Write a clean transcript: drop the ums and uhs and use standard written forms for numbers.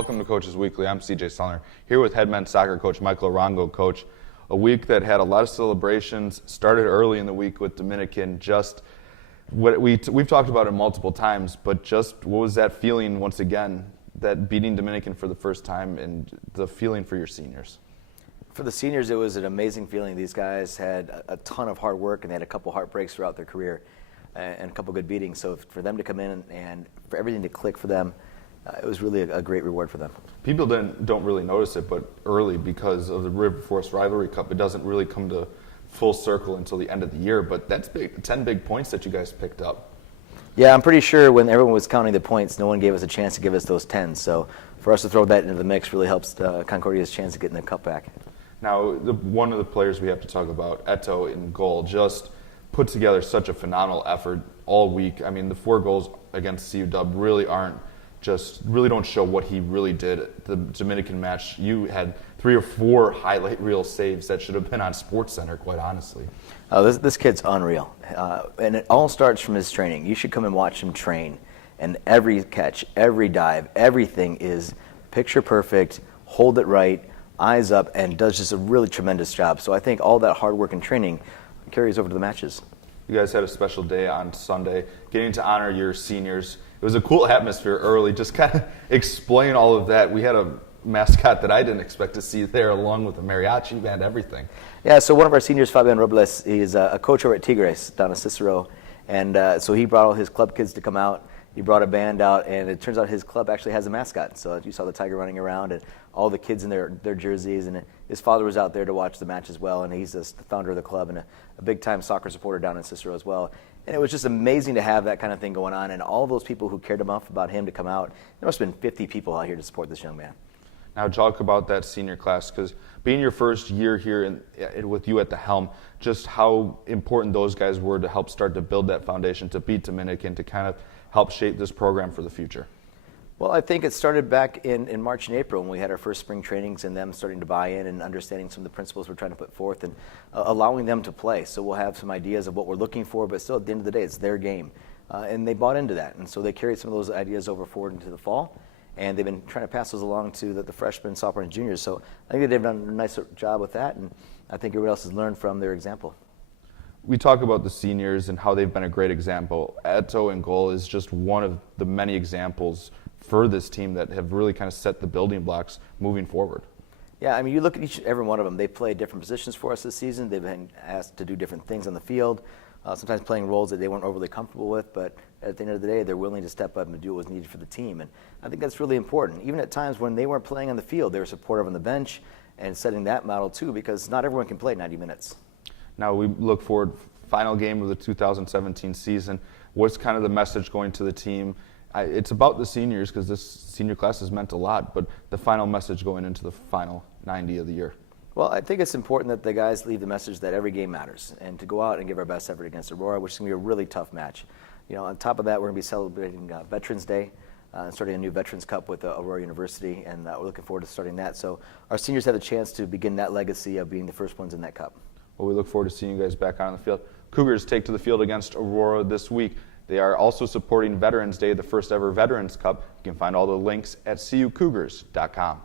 Welcome to Coaches Weekly. I'm CJ Sellner, here with head men's soccer coach Michael Arango. Coach, a week that had a lot of celebrations, started early in the week with Dominican. Just what we've talked about it multiple times, but just what was that feeling once again, that beating Dominican for the first time, and the feeling for your seniors? For the seniors, it was an amazing feeling. These guys had a ton of hard work, and they had a couple heartbreaks throughout their career and a couple good beatings. So for them to come in and for everything to click for them, it was really a great reward for them. People don't really notice it, but early, because of the River Forest Rivalry Cup, it doesn't really come to full circle until the end of the year. But that's big, 10 big points that you guys picked up. Yeah, I'm pretty sure when everyone was counting the points, no one gave us a chance to give us those 10. So for us to throw that into the mix really helps Concordia's chance of getting the cup back. Now, one of the players we have to talk about, Eto in goal, just put together such a phenomenal effort all week. I mean, the 4 goals against CUW really don't show what he really did. The Dominican match, you had 3 or 4 highlight reel saves that should have been on SportsCenter, quite honestly. This kid's unreal, and it all starts from his training. You should come and watch him train, and every catch, every dive, everything is picture perfect, hold it right, eyes up, and does just a really tremendous job. So I think all that hard work and training carries over to the matches. You guys had a special day on Sunday, getting to honor your seniors. It was a cool atmosphere early. Just kind of explain all of that. We had a mascot that I didn't expect to see there, along with a mariachi band, everything. Yeah, so one of our seniors, Fabian Robles, he's a coach over at Tigres down in Cicero, and so he brought all his club kids to come out. He brought a band out, and it turns out his club actually has a mascot. So you saw the tiger running around, and all the kids in their jerseys, and his father was out there to watch the match as well, and he's the founder of the club and a big-time soccer supporter down in Cicero as well. And it was just amazing to have that kind of thing going on, and all those people who cared enough about him to come out. There must have been 50 people out here to support this young man. Now talk about that senior class, because being your first year here with you at the helm, just how important those guys were to help start to build that foundation, to beat Dominican, to kind of help shape this program for the future. Well, I think it started back in March and April when we had our first spring trainings, and them starting to buy in and understanding some of the principles we're trying to put forth, and allowing them to play. So we'll have some ideas of what we're looking for, but still at the end of the day, it's their game. And they bought into that, and so they carried some of those ideas forward into the fall, and they've been trying to pass those along to the freshmen, sophomores, and juniors. So I think they've done a nice job with that, and I think everybody else has learned from their example. We talk about the seniors and how they've been a great example. Eto in goal is just one of the many examples for this team that have really kind of set the building blocks moving forward. Yeah, I mean, you look at every one of them. They play different positions for us this season. They've been asked to do different things on the field, sometimes playing roles that they weren't overly comfortable with, but at the end of the day, they're willing to step up and do what was needed for the team. And I think that's really important. Even at times when they weren't playing on the field, they were supportive on the bench and setting that model too, because not everyone can play 90 minutes. Now we look forward, final game of the 2017 season. What's kind of the message going to the team? It's about the seniors, because this senior class has meant a lot, but the final message going into the final 90 of the year. Well, I think it's important that the guys leave the message that every game matters, and to go out and give our best effort against Aurora, which is going to be a really tough match. You know, on top of that, we're going to be celebrating Veterans Day, starting a new Veterans Cup with Aurora University, and we're looking forward to starting that. So our seniors have a chance to begin that legacy of being the first ones in that cup. Well, we look forward to seeing you guys back on the field. Cougars take to the field against Aurora this week. They are also supporting Veterans Day, the first ever Veterans Cup. You can find all the links at CUCougars.com.